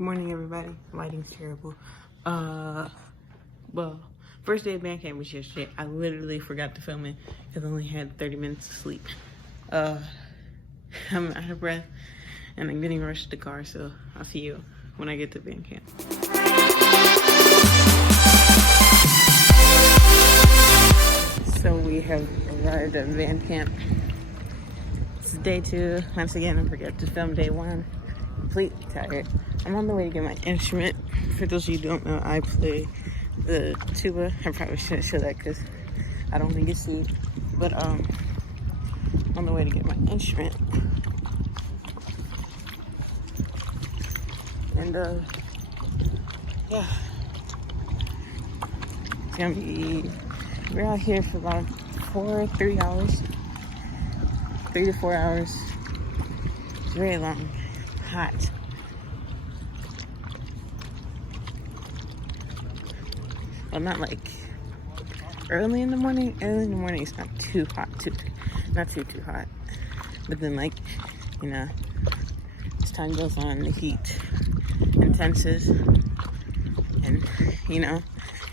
Good morning, everybody. Lighting's terrible. Well, first day of band camp was yesterday. I literally forgot to film it because I only had 30 minutes of sleep. I'm out of breath and I'm getting rushed to the car, so I'll see you when I get to band camp. So we have arrived at band camp. It's day 2. Once again, I forgot to film day 1. Completely tired. I'm on the way to get my instrument. For those of you who don't know, I play the tuba. I probably shouldn't show that because I don't think it's seen. But on the way to get my instrument. And yeah. It's gonna be, we're out here for about 3 hours. 3 to 4 hours. It's very long. Hot. Well, not like early in the morning. Early in the morning it's not too hot, not too hot. But then, like, you know, as time goes on, the heat intenses, and you know,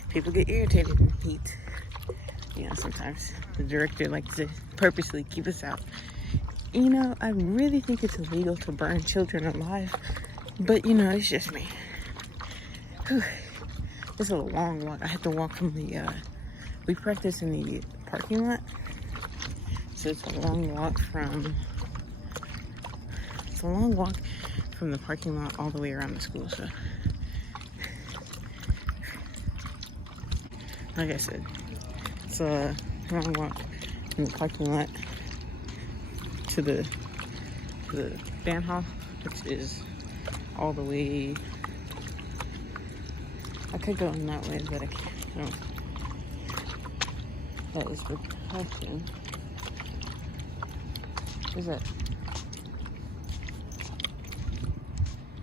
people get irritated in heat. You know, sometimes the director likes to purposely keep us out. You know, I really think it's illegal to burn children alive, but you know, it's just me. Whew. This is a long walk. I have to walk from the, we practice in the parking lot, so it's a long walk from the parking lot all the way around the school. So, like I said, it's a long walk from the parking lot to the band hall, which is all the way. I could go in that way, but I can't. That is the question. What is that?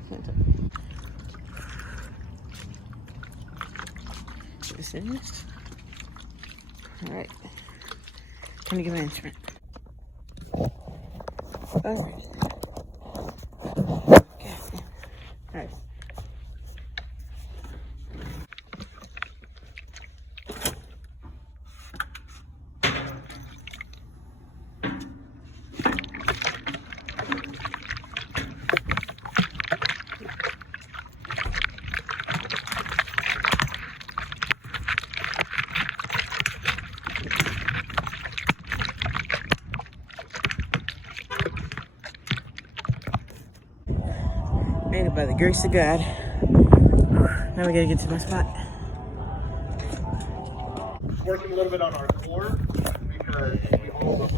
Can't tell. This is. Alright. Time to get my instrument. Alright. Okay. Alright. Made it by the grace of God. Now we gotta get to my spot. Working a little bit on our core because we hold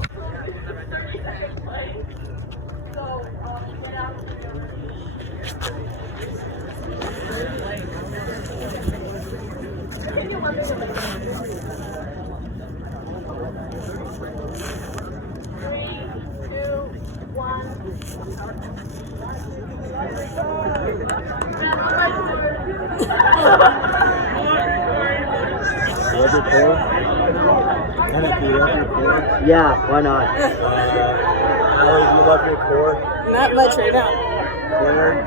Yeah, why not? Alex, you love your core? Not much right now. Core?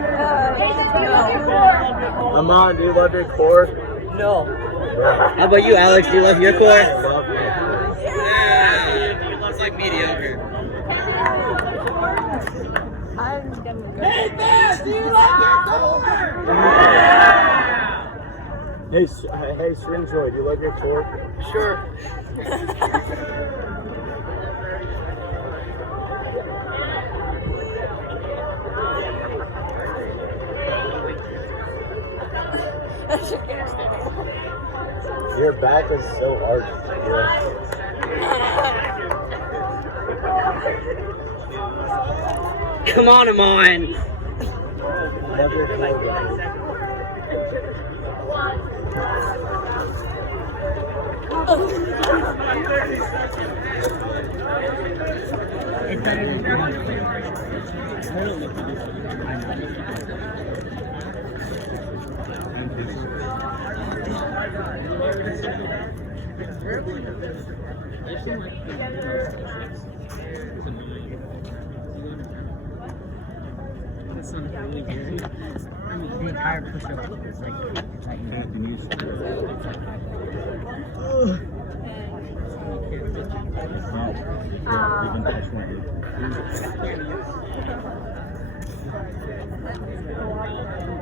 Amon, do you love your core? No. How about you, Alex? Do you love your core? I love it. Yeah, you love like mediocre. I'm gonna go. Hey, man, do you love your core? Hey, Stringjoy, do you love your core? Sure. Your back is so arched. Come on, Amon. Love your core. That sounded really weird. entire push-up is like tight.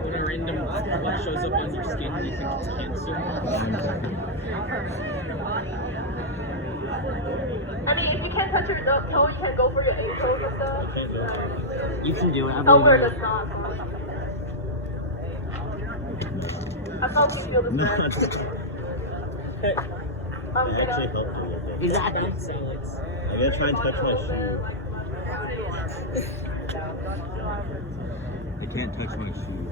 When a random what shows up on your skin, do you think it's cancer? I mean, if you can't touch your toe, you can go for your ankles and stuff. You can do it. I Elbow believe does not. That's how we feel this man. It actually helped a little bit. Exactly. I'm gonna try and touch my shoe. I can't touch my shoe.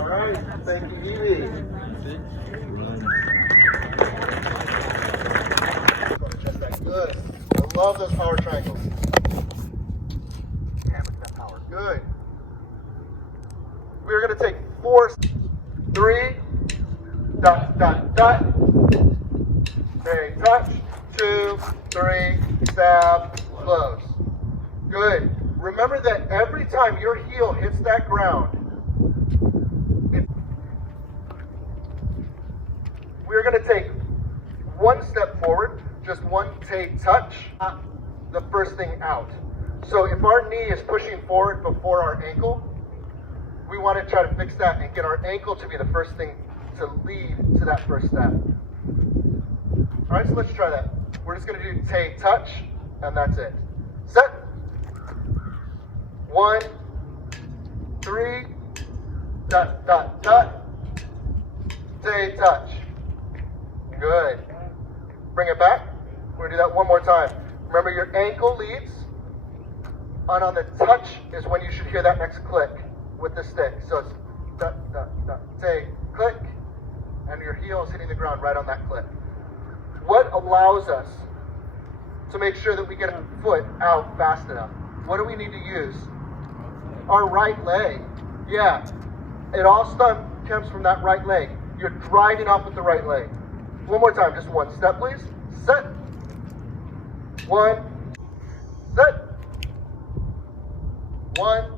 All right, thank you, Evie. Good. I love those power triangles. Damn, look at that power. Good. We're going to take 4, 3, dot, dot, dot. Okay, touch, 2, 3, stab, close. Good. Remember that every time your heel hits that ground, we're going to take 1 step forward, just 1 touch, the first thing out. So if our knee is pushing forward before our ankle, we want to try to fix that and get our ankle to be the first thing to lead to that first step. All right, so let's try that. We're just going to do touch, and that's it. Set. 1, 3, dot, dot, dot. Touch. Good. Bring it back. We're going to do that one more time. Remember, your ankle leads, and on the touch is when you should hear that next click with the stick. So it's dot, dot, dot, click, and your heel is hitting the ground right on that click. What allows us to make sure that we get our foot out fast enough? What do we need to use? Our right leg. Yeah. It all comes from that right leg. You're driving off with the right leg. One more time, just 1 step, please. Set. 1. Set. 1,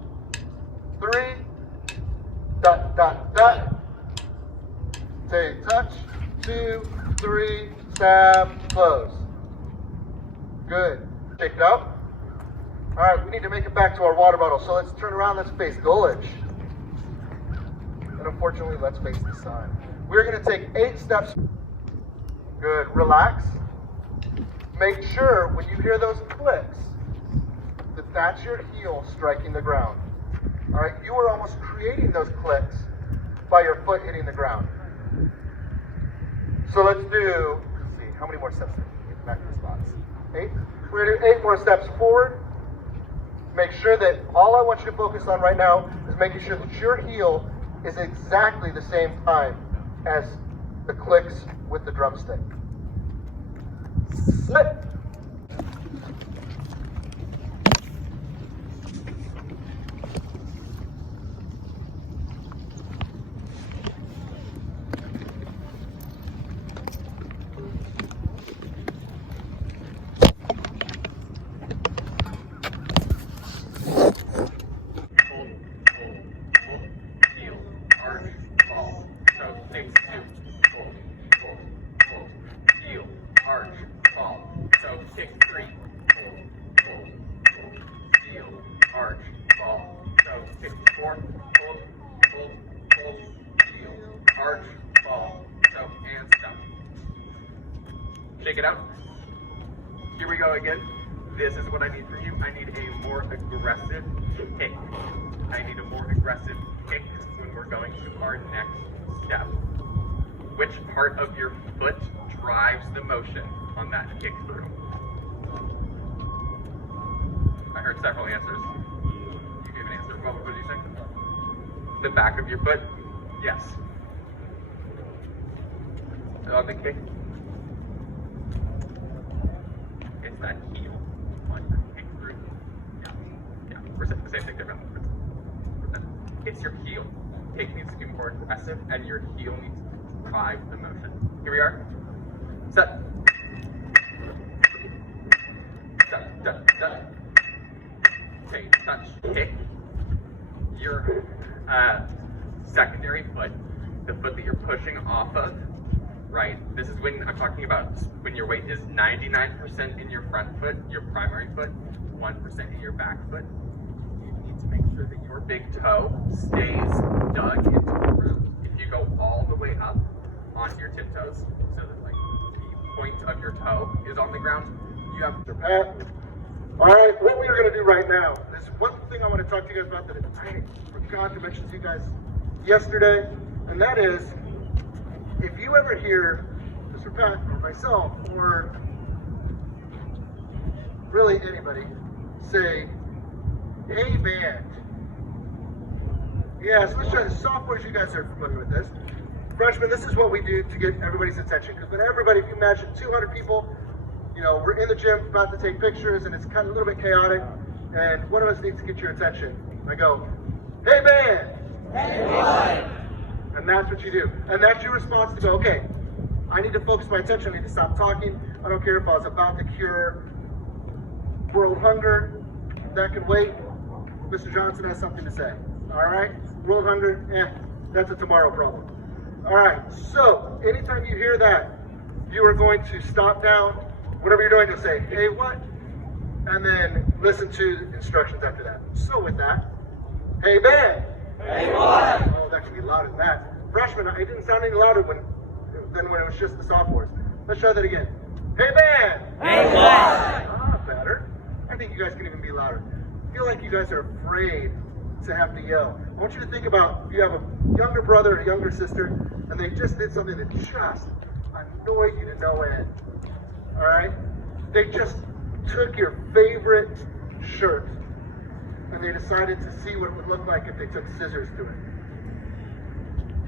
3. Dot, dot, dot. Touch. 2, 3. Stab. Close. Good. Shake it out. All right, we need to make it back to our water bottle. So let's turn around. Let's face Gullich. And unfortunately, let's face the sun. We're going to take 8 steps. Good. Relax. Make sure when you hear those clicks that that's your heel striking the ground. All right. You are almost creating those clicks by your foot hitting the ground. So let's see, how many more steps do we get back to the spots? 8. We're going to do 8 more steps forward. Make sure that all I want you to focus on right now is making sure that your heel is exactly the same time as the clicks with the drumstick. Slip. Shake it out. Here we go again. This is what I need from you. I need a more aggressive kick. I need a more aggressive kick when we're going to our next step. Which part of your foot drives the motion on that kick through? I heard several answers. You gave an answer. What did you say? The back of your foot? Yes. On the kick? It's that heel on your kick through. Yeah. We're saying the same thing differently. It's your heel. kick needs to be more aggressive, and your heel needs to drive the motion. Here we are. Set. Set, set, set. Okay, touch, kick. Your secondary foot, the foot that you're pushing off of, right? This is when I'm talking about when your weight is 99% in your front foot, your primary foot, 1% in your back foot. You need to make sure that your big toe stays dug into the ground. If you go all the way up onto your tiptoes, so that like the point of your toe is on the ground, you have to Pat. All right, what we are going to do right now, there's one thing I want to talk to you guys about that I forgot to mention to you guys yesterday, and that is, if you ever hear Mr. Pat or myself or really anybody say, hey band. Yeah, so let's try this. Sophomores, you guys are familiar with this. Freshmen, this is what we do to get everybody's attention, because when everybody, if you imagine 200 people, you know, we're in the gym about to take pictures and it's kind of a little bit chaotic, and one of us needs to get your attention. I go, hey man! Hey boy! And that's what you do. And that's your response to go, okay, I need to focus my attention, I need to stop talking. I don't care if I was about to cure world hunger, that can wait. Mr. Johnson has something to say. All right? World hunger, that's a tomorrow problem. All right, so anytime you hear that, you are going to stop down, whatever you're doing, to say, hey, what? And then listen to the instructions after that. So with that, hey, Ben. Hey, what? Oh, that can be louder than that. Freshmen, it didn't sound any louder than when it was just the sophomores. Let's try that again. Hey, Ben. Hey, what? Ah, better. I think you guys can even be louder. I feel like you guys are afraid to have to yell. I want you to think about if you have a younger brother or a younger sister, and they just did something that just annoyed you to no end. All right? They just took your favorite shirt and they decided to see what it would look like if they took scissors to it.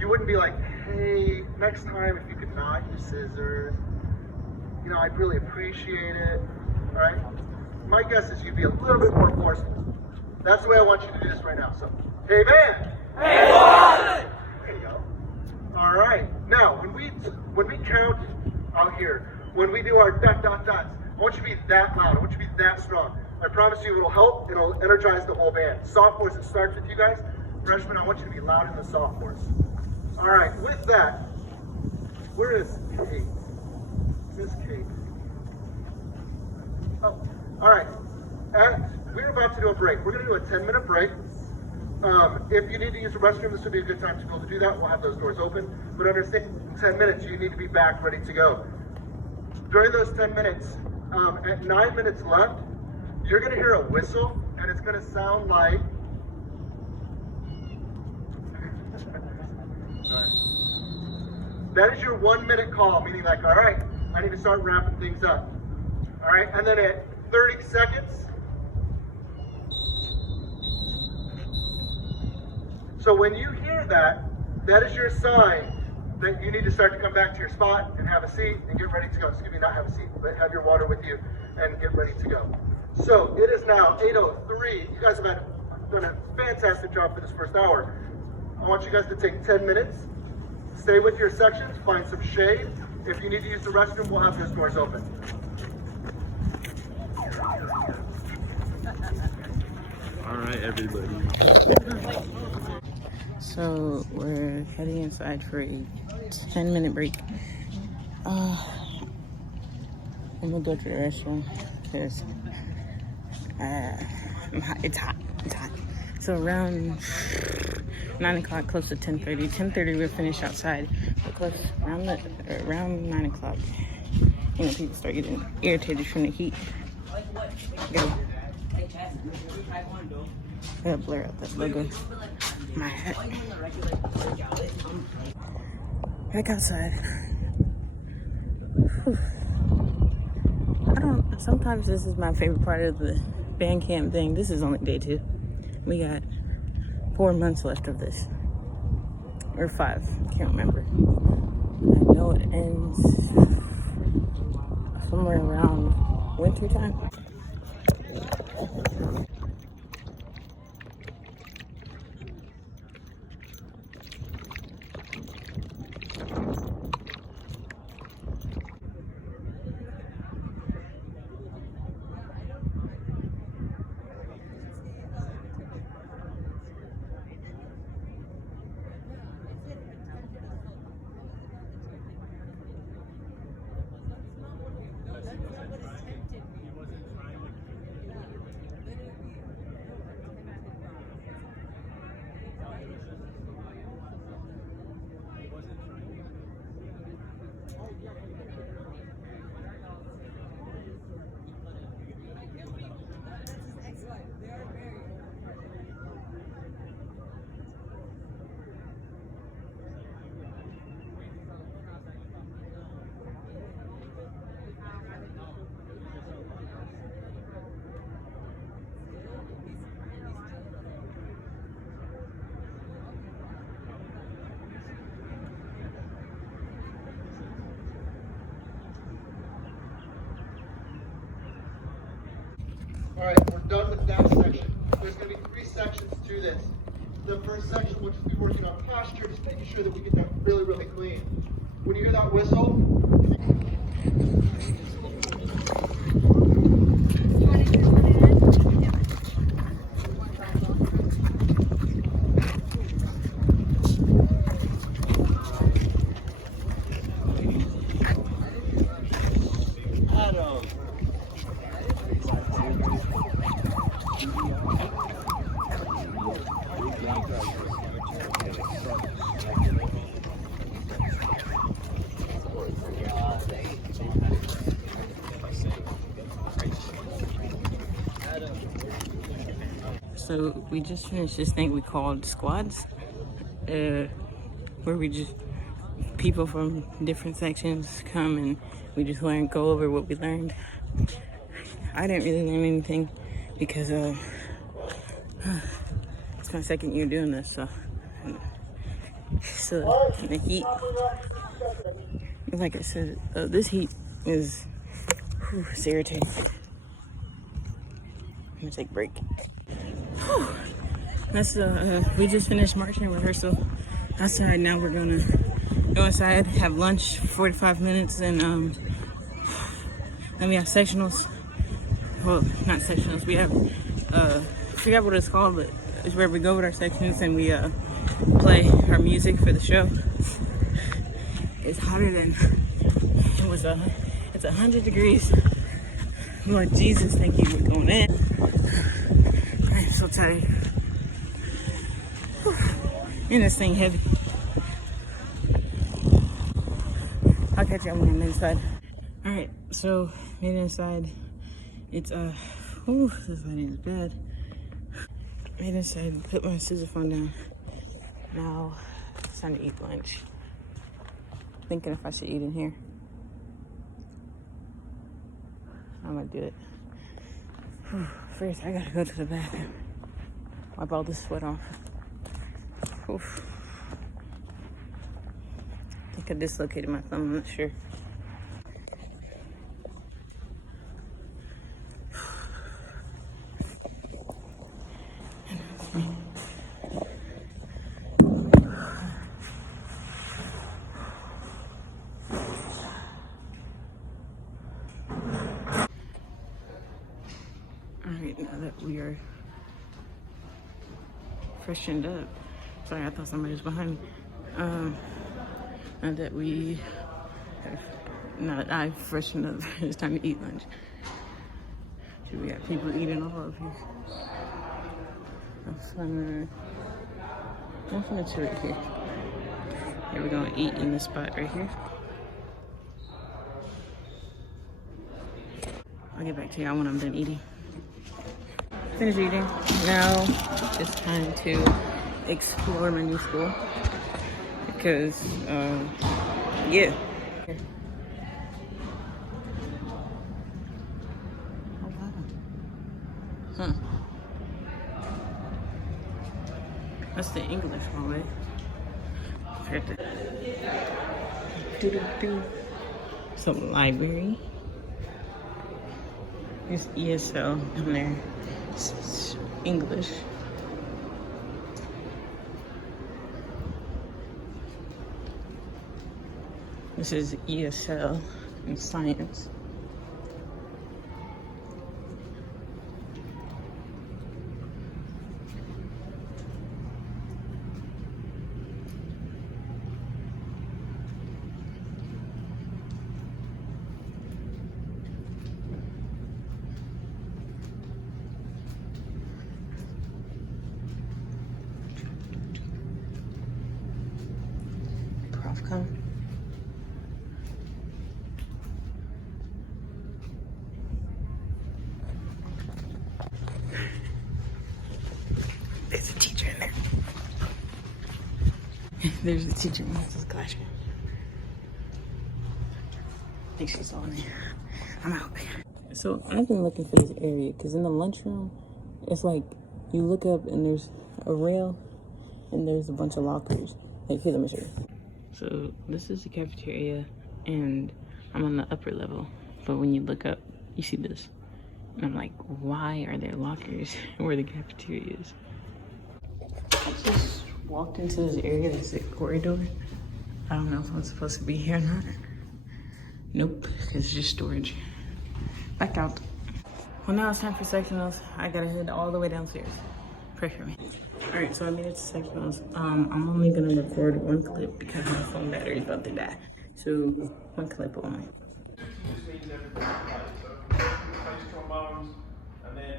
You wouldn't be like, hey, next time if you could not use scissors, you know, I'd really appreciate it. All right? My guess is you'd be a little bit more forceful. That's the way I want you to do this right now. So, hey man! Hey boy! There you go. All right. Now, when we count out here, when we do our dot dot dots, I want you to be that loud. I want you to be that strong. I promise you it'll help. It'll energize the whole band. Sophomores, it starts with you guys. Freshmen, I want you to be loud in the sophomores. All right. With that, where is Kate? Miss Kate. Oh, all right. We're about to do a break. We're going to do a 10-minute break. If you need to use the restroom, this would be a good time to be able to do that. We'll have those doors open. But understand, in 10 minutes, you need to be back ready to go. During those 10 minutes, at 9 minutes left, you're going to hear a whistle, and it's going to sound like... That is your 1 minute call, meaning like, all right, I need to start wrapping things up. All right, and then at 30 seconds, so when you hear that, that is your sign that you need to start to come back to your spot and have a seat and get ready to go. Excuse me, not have a seat, but have your water with you and get ready to go. So it is now 8:03. You guys have done a fantastic job for this first hour. I want you guys to take 10 minutes, stay with your sections, find some shade. If you need to use the restroom, we'll have those doors open. All right, everybody. So we're heading inside for a 10-minute break. I'm gonna go to the restroom because it's hot. It's hot. So around 9 o'clock, close to 10:30. 10:30 we'll finish outside. But close around 9 o'clock. You know, people start getting irritated from the heat. I gotta blur out that logo. My hat. Back outside. Whew. Sometimes this is my favorite part of the band camp thing. This is only day 2. We got 4 months left of this. Or 5, can't remember. I know it ends somewhere around winter time. All right, we're done with that section. There's going to be 3 sections to this. The first section will just be working on posture, just making sure that we get that really, really clean. When you hear that whistle, So we just finished this thing we called squads, where we just, people from different sections come and we just go over what we learned. I didn't really learn anything because it's my 2nd year doing this, so in the heat, like I said, this heat is it's irritating. I'm gonna take a break. That's we just finished marching rehearsal outside. Now we're gonna go inside, have lunch, 45 minutes, and then we have sectionals. Well, not sectionals. We have I forgot what it's called, but it's where we go with our sections and we play our music for the show. It's hotter than it was. It's 100 degrees. Lord Jesus, thank you for going in. I am so tired. Whew. And this thing heavy. I'll catch y'all when I'm inside. Alright, so made it inside. It's this lighting is bad. Made it inside, put my scissor phone down. Now it's time to eat lunch. Thinking if I should eat in here. I'm gonna do it. First, I gotta go to the bathroom. Wipe all this sweat off. Oof. I think I dislocated my thumb, I'm not sure. Alright, now that we are freshened up. Sorry, I thought somebody was behind me. Now that we have, now that I've freshened up, it's time to eat lunch. We got people eating all of here. I'm gonna chill right here. Yeah, we're gonna eat in this spot right here. I'll get back to y'all when I'm done eating. Finished eating. Now it's time to explore my new school because, yeah. Huh. That's the English hallway. Some library. There's ESL in there. It's English. This is ESL in science. Profcom. There's a teacher in there. There's a teacher in this classroom. I think she's on there. I'm out. So I've been looking for this area because in the lunchroom, it's like you look up and there's a rail and there's a bunch of lockers. Like, here, let me show you. So this is the cafeteria and I'm on the upper level. But when you look up, you see this. And I'm like, why are there lockers where the cafeteria is? I just walked into this area, this corridor. I don't know if I'm supposed to be here or not. Nope, it's just storage. Back out. Well, now it's time for sectionals. I gotta head all the way downstairs. Pray for me. All right, so I made it to sectionals. I'm only gonna record one clip because my phone battery is about to die. So one clip only. Trombones, and then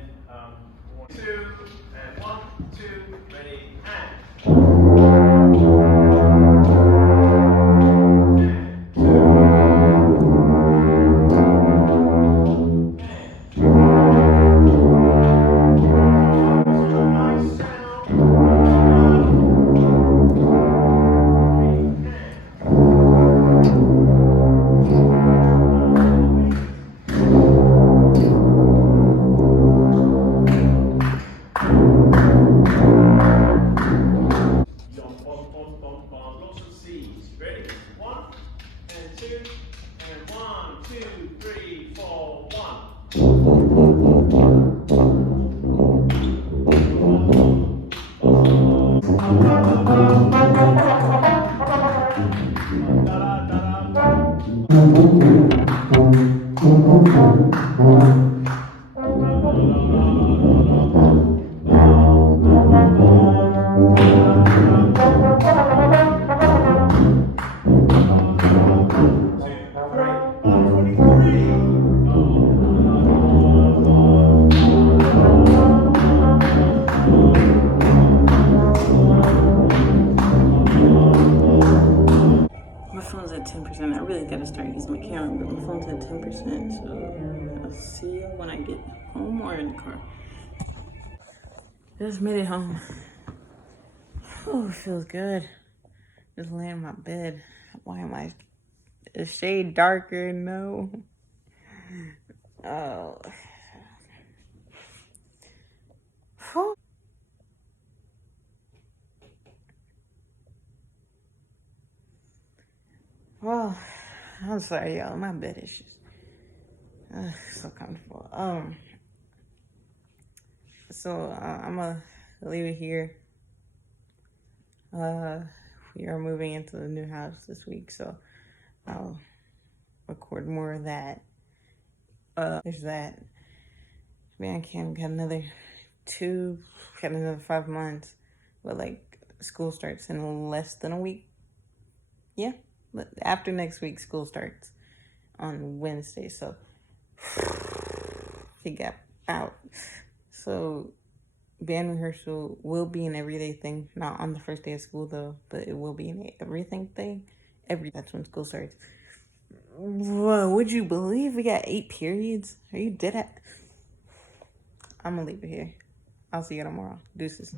1, 2, and 1, 2, ready, and. Lots of C's. Ready? 1, and 2, and 1, 2, 3, 4, 1. My phone's at 10%. I really gotta start using my camera, but my phone's at 10%. So I'll see you when I get home or in the car. Just made it home. Oh, it feels good. Just laying in my bed. Why am I a shade darker? No. Oh. Whew. Well, I'm sorry, y'all. My bed is just so comfortable. So I'm gonna leave it here. We are moving into the new house this week, so I'll record more of that. There's that. Man, Cam got another 5 months, but like school starts in less than a week. Yeah, but after next week, school starts on Wednesday, so he got out. So band rehearsal will be an everyday thing, not on the first day of school though, but it will be an everything thing. That's when school starts. Whoa, would you believe we got 8 periods? Are you dead at? I'm gonna leave it here. I'll see you tomorrow. Deuces.